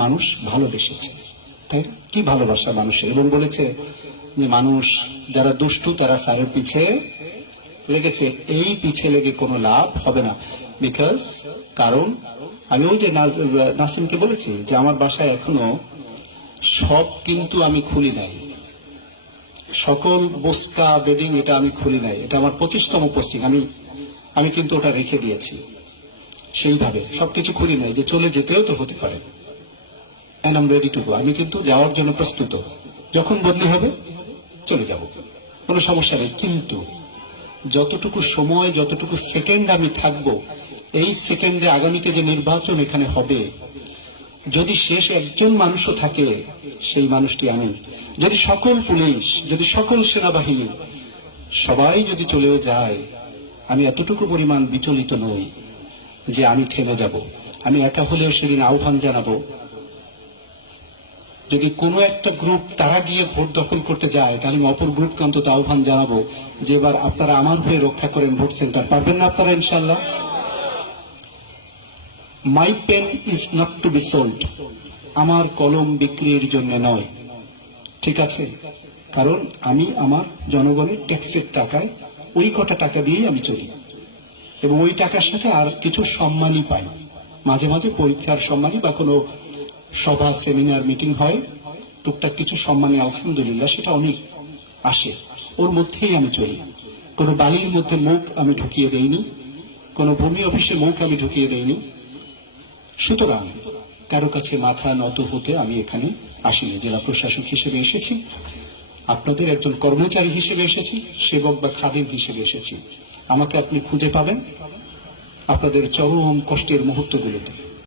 মানুষ ভালোবেসেছে, তাই কি ভালোবাসা মানুষের, এবং বলেছে যে মানুষ যারা দুষ্টু তারা স্যারের পিছে লেগেছে, এই পিছে লেগে কোনো লাভ হবে না। বিকজ কারণ আমি ওই যে নাসিমকে বলেছি যে আমার বাসায় এখনো সব কিন্তু আমি খুলি নাই, সকল বস্তা বেডিং এটা আমি খুলি নাই, এটা আমার 25তম পোস্টিং, আমি কিন্তু ওটা রেখে দিয়েছি সেইভাবে, সবকিছু খুলি নাই, যে চলে যেতেও তো হতে পারে। And I am ready to go, আমি কিন্তু যাওয়ার জন্য প্রস্তুত, যখন বদলি হবে চলে যাব, কোনো সমস্যা নেই। কিন্তু যতটুকু সময়, যতটুকু সেকেন্ড আমি থাকবো, এই সেকেন্ডে আগামীতে যে নির্বাচন এখানে হবে, যদি শেষ একজন মানুষও থাকে সেই মানুষটি আমি। যদি সকল পুলিশ, যদি সকল সেনাবাহিনী সবাই যদি চলেও যায়, আমি এতটুকু পরিমাণ বিচলিত নই যে আমি থেমে যাব। আমি একা হলেও সেদিন আহ্বান জানাবো, যদি কোনো একটা গ্রুপ তারা গিয়ে ভোট দখল করতে যায়, তাহলে আমি অপর গ্রুপকে অন্তত আহ্বান জানাবো যে এবার আপনারা আমার হয়ে রক্ষা করেন ভোট সেন্টার। পারবেন না আপনারা ইনশাল্লাহ? My pen is not to be sold, আমার কলম বিক্রির জন্য নয়, ঠিক আছে? কারণ আমি আমার জনগণের ট্যাক্সের টাকায়, ওই কটা টাকা দিয়েই আমি চলি, এবং ওই টাকার সাথে আর কিছু সম্মানই পাই, মাঝে মাঝে পরীক্ষার সম্মানই বা কোনো সভা সেমিনার মিটিং হয়, টুকটাক কিছু সম্মানী আলহামদুলিল্লাহ সেটা অনেক আসে, ওর মধ্যেই আমি চলি। কোনো বালির মধ্যে মুখ আমি ঢুকিয়ে দেইনি, কোনো ভূমি অফিসে মুখ আমি ঢুকিয়ে দেইনি। সুতরাং কারো কাছে মাথা নত হতে আমি এখানে আসিনি, জেলা প্রশাসক হিসেবে এসেছি, আপনাদের একজন কর্মচারী হিসেবে এসেছি, সেবক বা খাদিম হিসেবে এসেছি। আমাকে আপনি খুঁজে পাবেন আপনাদের চরম কষ্টের মুহূর্তগুলোতে।